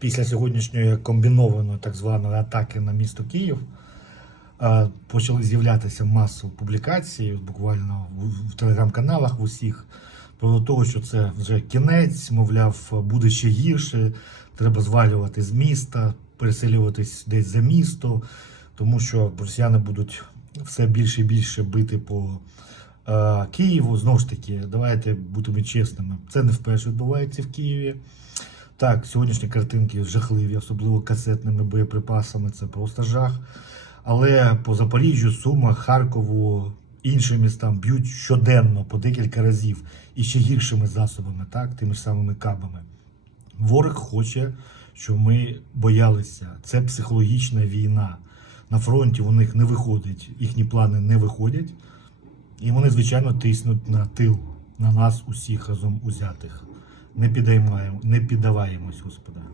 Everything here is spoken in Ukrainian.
після сьогоднішньої комбінованої так званої атаки на місто Київ почали з'являтися масу публікацій, буквально в, телеграм-каналах в усіх, про те, що це вже кінець, мовляв, буде ще гірше, треба звалювати з міста, переселюватись десь за місто, тому що росіяни будуть все більше і більше бити по Києву. Знову ж таки, давайте будемо чесними. Це не вперше відбувається в Києві. Так, сьогоднішні картинки жахливі, особливо касетними боєприпасами. Це просто жах. Але по Запоріжжю, Сумах, Харкову, іншим містам б'ють щоденно по декілька разів і ще гіршими засобами, так, тими ж самими кабами. Ворог хоче, щоб ми боялися. Це психологічна війна. На фронті у них не виходить, їхні плани не виходять. І вони, звичайно, тиснуть на тил, на нас усіх разом узятих. Не підаймаємо, не піддаваємось, Господа.